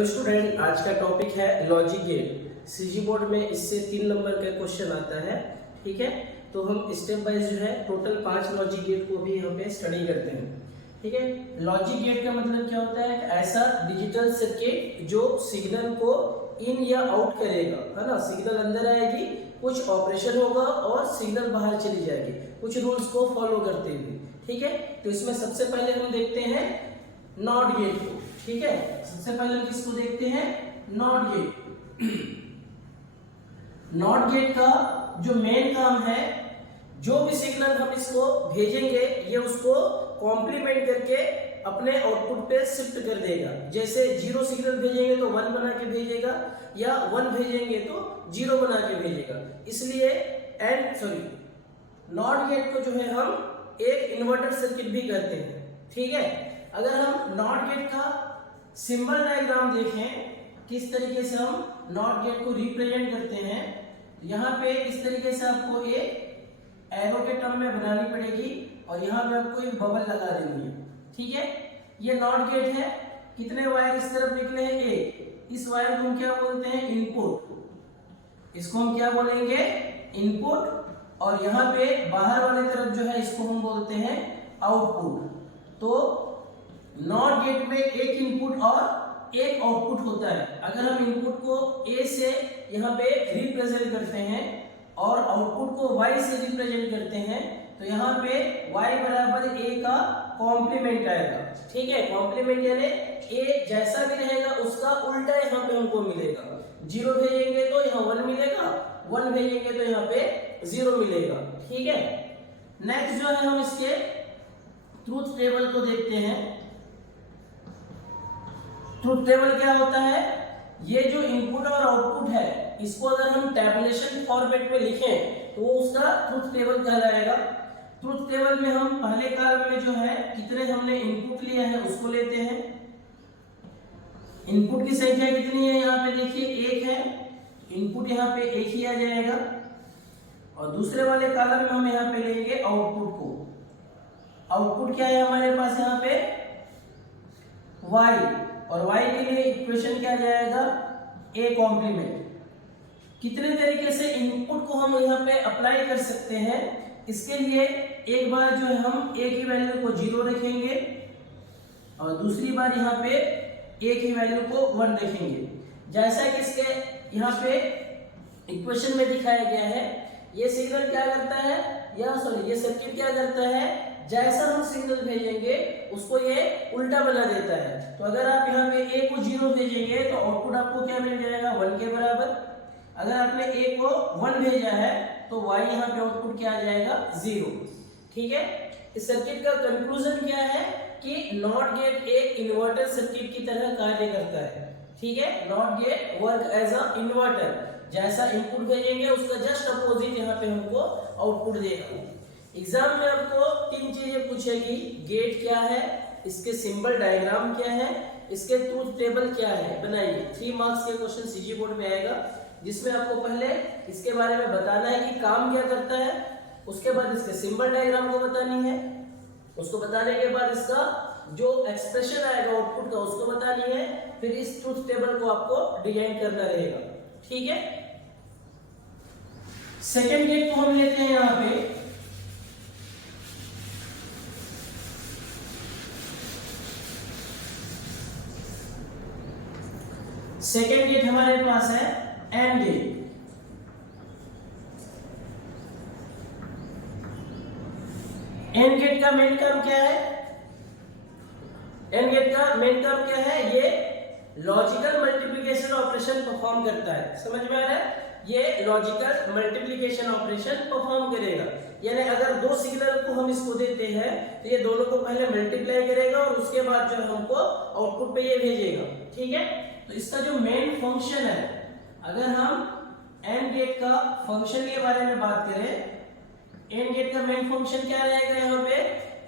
Hello student, आज का topic है लॉजिक गेट। सीजी बोर्ड में इससे 3 नंबर का क्वेश्चन आता है। ठीक है, तो हम स्टेप वाइज जो है टोटल 5 लॉजिक गेट को भी यहाँ पे स्टडी करते हैं। ठीक है, लॉजिक गेट का मतलब क्या होता है? ऐसा डिजिटल सर्किट जो सिग्नल को इन या आउट करेगा, है ना। सिग्नल अंदर आएगी, कुछ ऑपरेशन होगा और सिग्नल बाहर चली जाएगी, कुछ रूल्स को फॉलो करते हुए। ठीक है, तो इसमें सबसे पहले हम देखते हैं नॉट गेट को। ठीक है, सबसे पहले हम किसको देखते हैं? Not gate. नॉट गेट का जो मेन काम है, जो भी सिग्नल हम इसको भेजेंगे ये उसको कॉम्प्लीमेंट करके अपने आउटपुट पे शिफ्ट कर देगा। जैसे 0 सिग्नल भेजेंगे तो 1 बना के भेजेगा, या 1 भेजेंगे तो 0 बना के भेजेगा। इसलिए नॉट गेट को जो है हम एक इन्वर्टर सर्किट भी कहते हैं। ठीक है, अगर हम नॉट गेट का सिंबल डायग्राम देखें, किस तरीके से हम नॉट गेट को रिप्रेजेंट करते हैं, यहाँ पे इस तरीके से आपको एक एरो के टर्म में बनानी पड़ेगी और यहाँ पे आपको एक बबल लगा देनी है। ठीक है, ये नॉट गेट है। कितने वायर इस तरफ निकले हैं? एक। इस वायर को हम क्या बोलते हैं? इनपुट। इसको हम क्या बोलेंगे? इनपुट। और यहाँ पे बाहर वाले तरफ जो है इसको हम बोलते हैं आउटपुट। तो नॉट गेट में एक इनपुट और एक आउटपुट होता है। अगर हम इनपुट को ए से यहाँ पे रिप्रेजेंट करते हैं और आउटपुट को y से रिप्रेजेंट करते हैं, तो यहाँ पे y बराबर a का कॉम्प्लीमेंट आएगा। ठीक है, कॉम्प्लीमेंट यानी a जैसा भी रहेगा उसका उल्टा यहाँ पे हमको मिलेगा। 0 भेजेंगे तो यहाँ 1 मिलेगा, 1 भेजेंगे तो यहाँ पे 0 मिलेगा। ठीक है, नेक्स्ट जो है हम इसके ट्रूथ टेबल को देखते हैं। ट्रूथ टेबल क्या होता है? ये जो इनपुट और आउटपुट है इसको अगर हम टैबुलेशन फॉर्मेट में लिखें तो वो उसका ट्रूथ टेबल कहलाएगा। ट्रूथ टेबल में हम पहले कॉलम में जो है कितने हमने इनपुट लिया है उसको लेते हैं। इनपुट की संख्या कितनी है? यहाँ पे देखिए 1 है, इनपुट यहाँ पे 1 ही आ जाएगा। और दूसरे वाले कॉलम में हम यहाँ पे लेंगे आउटपुट को। आउटपुट क्या है हमारे पास? यहाँ पे y, और y के लिए इक्वेशन क्या जाएगा? a complement. कितने तरीके से इनपुट को हम यहाँ पे अप्लाई कर सकते हैं, इसके लिए एक बार जो है हम a की वैल्यू को 0 रखेंगे और दूसरी बार यहाँ पे a की वैल्यू को 1 रखेंगे। जैसा कि इसके यहाँ पे इक्वेशन में दिखाया गया है, ये सिग्नल क्या करता है, ये सर्किट क्या करता है? जैसा हम सिग्नल भेजेंगे उसको ये उल्टा बना देता है। तो अगर आप यहाँ पे a को 0 भेजेंगे तो आउटपुट आपको क्या मिल जाएगा? 1 के बराबर। अगर आपने a को 1 भेजा है तो y यहाँ पे आउटपुट क्या आ जाएगा? 0। ठीक है, इस सर्किट का कंक्लूजन क्या है कि नॉट गेट एक इन्वर्टर सर्किट की तरह कार्य करता है। ठीक है, not gate work as a inverter. जैसा इनपुट भेजेंगे उसका जस्ट अपोजिट यहाँ पे हमको आउटपुट देगा। एग्जाम में आपको 3 चीजें पूछेगी। गेट क्या है, इसके सिंबल डायग्राम क्या है, इसके ट्रूथ टेबल क्या है, बनाइए। 3 मार्क्स के क्वेश्चन सीजी बोर्ड में आएगा, जिसमें आपको पहले इसके बारे में बताना है कि काम क्या करता है, उसके बाद इसके सिंबल डायग्राम को बतानी है, उसको बताने के बाद इसका जो एक्सप्रेशन आएगा आउटपुट का उसको बतानी है, फिर इस ट्रूथ टेबल को आपको डिजाइन करना रहेगा। ठीक है, सेकेंड गेट को हम लेते हैं यहाँ पे। सेकेंड गेट हमारे पास है एंड गेट। एंड गेट का मेन काम क्या है? एंड गेट का मेन काम क्या है? ये लॉजिकल मल्टीप्लिकेशन ऑपरेशन परफॉर्म करता है। समझ में आ रहा है? ये लॉजिकल मल्टीप्लिकेशन ऑपरेशन परफॉर्म करेगा। यानी अगर 2 सिग्नल को हम इसको देते हैं तो ये दोनों को पहले मल्टीप्लाई करेगा और उसके बाद जो हमको आउटपुट पे ये भेजेगा। ठीक है, तो इसका जो मेन फंक्शन है, अगर हम एंड गेट का फंक्शन के बारे में बात करें, एंड गेट का मेन फंक्शन क्या रहेगा? यहाँ पे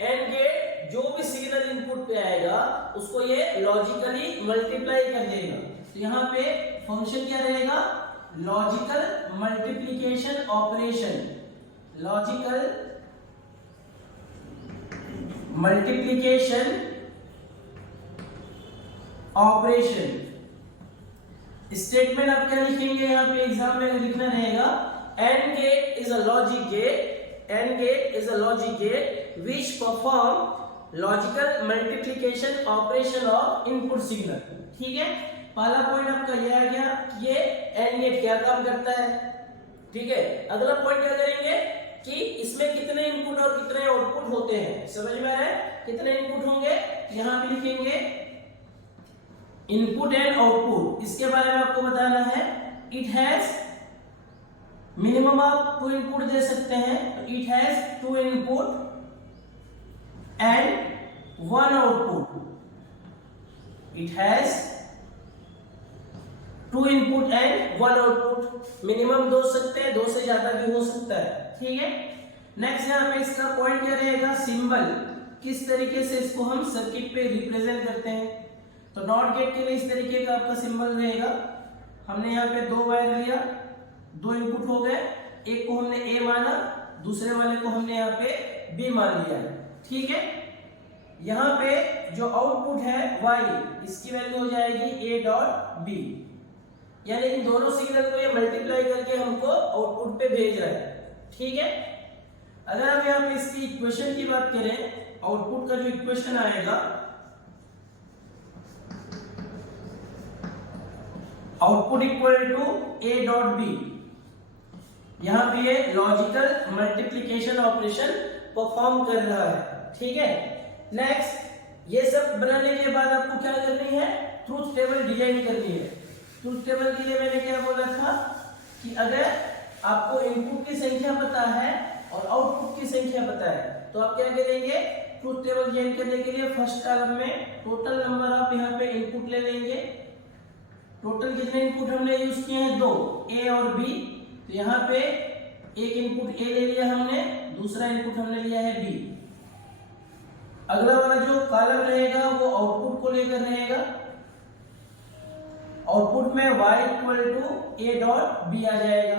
एंड गेट जो भी सिग्नल इनपुट पे आएगा उसको ये लॉजिकली मल्टीप्लाई कर देगा। तो यहाँ पे फंक्शन क्या रहेगा? Logical multiplication operation. Logical multiplication operation. Statement आप क्या लिखेंगे यहाँ पे एग्जाम में लिखना रहेगा, and gate is a logic gate, and gate is a logic gate which perform logical multiplication operation of input signal. ठीक है, पहला पॉइंट आपका ये आ गया, ये एंड गेट क्या काम करता है। ठीक है, अगला पॉइंट क्या करेंगे कि इसमें कितने इनपुट और कितने आउटपुट होते हैं, समझ में आ रहा है, कितने इनपुट होंगे, यहां पे लिखेंगे इनपुट एंड आउटपुट, इसके बारे में आपको बताना है। इट हैज मिनिमम आप 2 इनपुट दे सकते हैं, तो it has 2 input and 1 output, it has 2 input and 1 output, minimum 2 सकते हैं, 2 से ज्यादा भी हो सकता है। ठीक है, नेक्स्ट यहाँ पे इसका पॉइंट क्या रहेगा, सिंबल, किस तरीके से इसको हम सर्किट पे रिप्रेजेंट करते हैं। तो नॉट गेट के लिए इस तरीके का आपका सिंबल रहेगा, हमने यहाँ पे 2 वायर लिया, 2 इनपुट हो गए, एक को हमने ए माना, दूसरे वाले को हमने यहाँ पे बी मान लिया है। ठीक है, यहाँ पे जो आउटपुट है y, इसकी वैल्यू हो जाएगी a डॉट बी, यानी इन दोनों सिग्नल को ये मल्टीप्लाई करके हमको आउटपुट पे भेज रहा है। ठीक है, अगर हम यहाँ पे इसकी इक्वेशन की बात करें, आउटपुट का जो इक्वेशन आएगा, output equal to a dot B, यहां पे ये लॉजिकल मल्टीप्लिकेशन ऑपरेशन परफॉर्म कर रहा है। ठीक है, नेक्स्ट ये सब बनाने के बाद आपको क्या करनी है, ट्रूथ टेबल डिजाइन करनी है। ट्रूथ टेबल के लिए मैंने क्या बोला था कि अगर आपको इनपुट की संख्या पता है और आउटपुट की संख्या पता है, तो आप क्या करेंगे, ट्रूथ टेबल डिजाइन करने के लिए फर्स्ट कॉलम में टोटल नंबर आप यहाँ पे इनपुट ले लेंगे। टोटल कितने इनपुट हमने यूज किए हैं, 2, ए और बी, तो यहाँ पे एक इनपुट ए ले लिया हमने, दूसरा इनपुट हमने लिया है बी। अगला वाला जो कॉलम रहेगा वो आउटपुट को लेकर रहेगा, आउटपुट में y equal to a dot b आ जाएगा।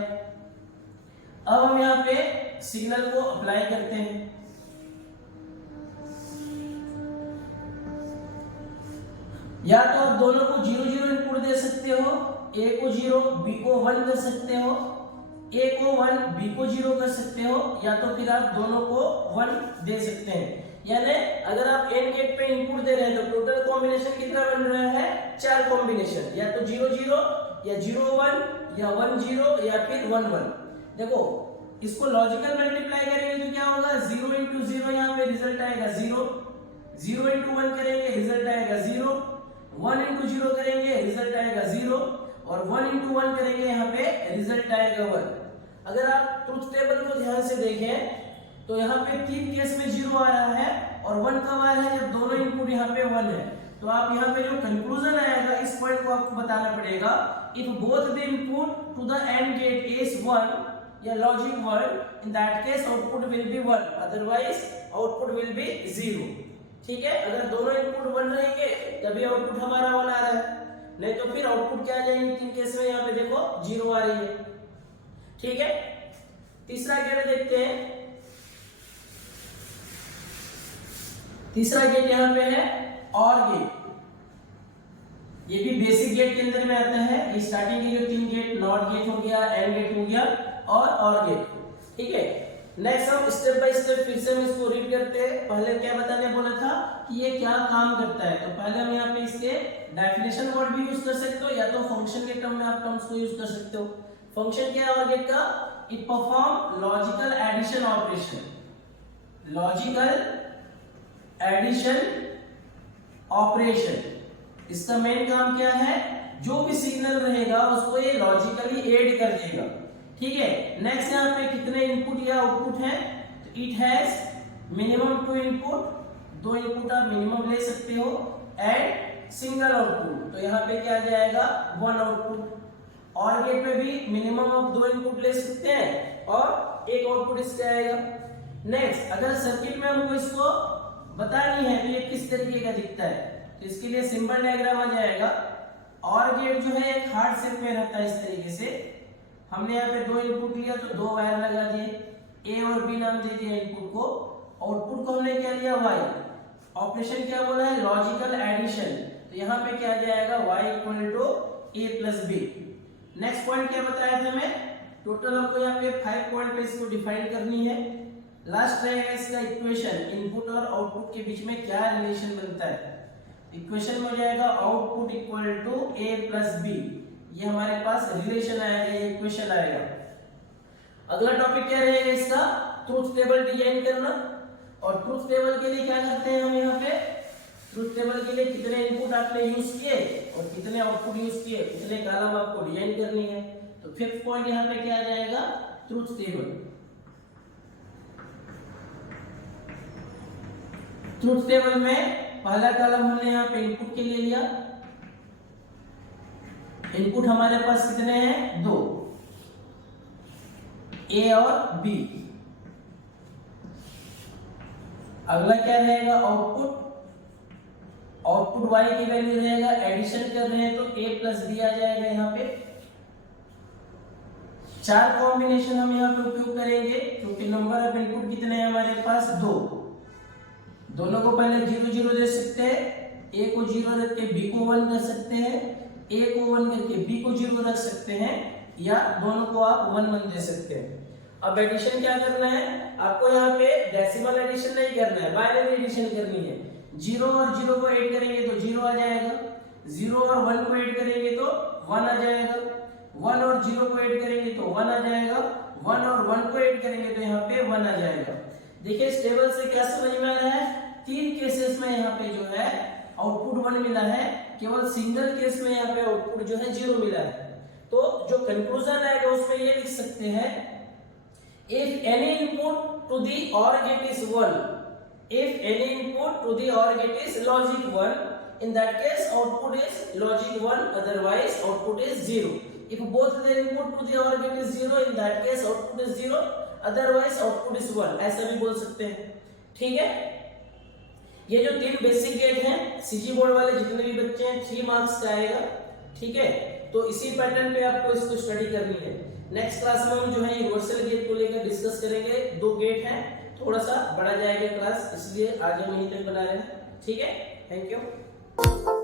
अब हम यहाँ पे सिग्नल को अप्लाई करते हैं, या तो आप दोनों को 0 0 इनपुट दे सकते हो, a को 0 b को 1 कर सकते हो, a को 1 b को 0 कर सकते हो, या तो फिर आप दोनों को 1 दे सकते हैं। यानी अगर आप एंड गेट पे इनपुट दे रहे हैं तो टोटल कॉम्बिनेशन कितना बन रहा है, 4 कॉम्बिनेशन, या तो 0 0 या 0 1 या 1 0 या फिर 1 1। देखो इसको लॉजिकल मल्टीप्लाई करेंगे तो क्या होगा, 0 इंटू 0, यहाँ पे रिजल्ट आएगा 0, 0 इंटू 1 करेंगे रिजल्ट आएगा 0, 1 इंटू 0 करेंगे रिजल्ट आएगा 0, और 1 इंटू 1 करेंगे यहाँ पे रिजल्ट आएगा 1। अगर आप ट्रुथ टेबल को ध्यान से देखें तो यहाँ पे 3 केस में 0 आ रहा है और 1 कब आ रहा है, जब दोनों इनपुट यहाँ पे 1 है। तो आप यहाँ पे जो कंक्लूजन आएगा इस पॉइंट को आपको बताना पड़ेगा, if both the input to the and gate is 1 या logic 1, in that case output will be 1, otherwise output will be 0। ठीक है, अगर दोनों इनपुट 1 रहेंगे तभी आउटपुट हमारा 1 आ रहा है, नहीं तो फिर आउटपुट क्या आ जाएंगे 3 केस में, यहाँ पे देखो 0 आ रही है। ठीक है, तीसरा गेट देखते हैं। तीसरा गेट यहाँ पे है और गेट, ये भी बेसिक गेट के अंदर में आता है। ये स्टार्टिंग के जो 3 गेट, नॉट गेट हो गया, एंड गेट हो गया और गेट। ठीक है, नेक्स्ट हम स्टेप बाय स्टेप फिर से हम इसको रीड करते हैं। पहले क्या बताने बोला था कि ये क्या काम करता है, तो पहले हम यहाँ पे इसके डेफिनेशन वर्ड भी यूज कर सकते हो, या तो फंक्शन के टर्म में आप टर्म्स को यूज कर सकते हो। फंक्शन क्या है और गेट का, it perform logical addition operation, logical addition operation. इसका मेन काम क्या है, जो भी सिग्नल रहेगा उसको ये लॉजिकली ऐड कर देगा। ठीक है, नेक्स्ट यहाँ पे कितने इनपुट या आउटपुट है, तो it has minimum 2 input, 2 input आप मिनिमम ले सकते हो, एंड सिंगल आउटपुट, तो यहाँ पे क्या आ जाएगा 1 आउटपुट। और गेट में भी मिनिमम आप 2 इनपुट ले सकते हैं और 1 आउटपुट इसका आएगा। नेक्स्ट अगर सर्किट में हमको इसको बतानी है तो ये किस तरीके का दिखता है, तो इसके लिए सिंबल डायग्राम आ जाएगा। और गेट जो है एक हार्ट शेप में रहता है इस तरीके से। हमने यहाँ पे 2 इनपुट लिया तो 2 वायर लगा दिए, ए और बी नाम दे दिया इनपुट को, आउटपुट को हमने क्या लिया वाई। ऑपरेशन क्या बोला है, लॉजिकल एडिशन, तो यहाँ पे क्या आ जाएगा y equal to a plus B. Next point क्या बताया था मैं, टोटल हमको यहाँ पे 5 पॉइंट पे इसको डिफाइन करनी है। लास्ट रहेगा इसका इक्वेशन, इनपुट और आउटपुट के बीच में क्या रिलेशन बनता है। इक्वेशन में हो जाएगा output equal to a plus B, ये हमारे पास रिलेशन आएगा, ये इक्वेशन आएगा। अगला टॉपिक क्या रहेगा इसका, ट्रूथ टेबल डिजाइन करना। और ट्रूथ टेबल के लिए क्या करते हैं हम यहाँ पे, ट्रूथ टेबल के लिए कितने इनपुट आपने यूज किए और कितने आउटपुट यूज किए, कितने कॉलम आपको डिजाइन करनी है। तो फिफ्थ पॉइंट यहाँ पे क्या आ जाएगा, ट्रूथ टेबल। ट्रूथ टेबल में पहला कॉलम हमने यहाँ पे इनपुट के लिए लिया। इनपुट हमारे पास कितने हैं, 2, ए और बी। अगला क्या रहेगा, आउटपुट। आउटपुट वाई की वैल्यू रहेगा, एडिशन कर रहे हैं तो a प्लस बी आ जाएगा यहाँ पे। 4 कॉम्बिनेशन हम यहाँ पे उपयोग करेंगे क्योंकि नंबर ऑफ इनपुट कितने हैं हमारे पास, 2। दोनों को पहले 0 0 दे सकते हैं, a को 0 रख के b को 1 कर सकते हैं, a को 1 करके b को 0 रख सकते हैं, या दोनों को आप 1 1 दे सकते हैं। अब एडिशन क्या करना है आपको, यहाँ पे डेसिमल एडिशन नहीं करना है, बाइनरी एडिशन करनी है। 0 और 0 को ऐड करेंगे तो 0 आ जाएगा, 0 और 1 को ऐड करेंगे तो 1 आ जाएगा, 1 और 0 को ऐड करेंगे तो 1 आ जाएगा, 1 और 1 को ऐड करेंगे तो यहाँ पे 1 आ जाएगा। देखिए इस टेबल से क्या समझ में आ रहा है, 3 केसेस में यहाँ पे जो है आउटपुट 1 मिला है, केवल सिंगल केस में यहाँ पे आउटपुट जो है 0 मिला है। तो जो कंक्लूजन आएगा उसमें ये लिख सकते हैं, if any input to the OR gate is 1, if any input to the OR gate is logic 1, in that case output is logic 1, otherwise output is 0. If both the input to the OR gate is 0, in that case output is 0, otherwise output is 1, ऐसा भी बोल सकते हैं। ठीक है, ये जो 3 basic gate हैं, सीजी बोर्ड वाले जितने भी बच्चे हैं 3 मार्क्स का आएगा। ठीक है, तो इसी पैटर्न पे आपको इसको स्टडी करनी है। नेक्स्ट क्लास में हम जो है यूनिवर्सल गेट को लेकर डिस्कस करेंगे। 2 गेट हैं, थोड़ा सा बढ़ा जाएगा क्लास, इसलिए आज हम यहीं तक बना रहे हैं। ठीक है, थैंक यू।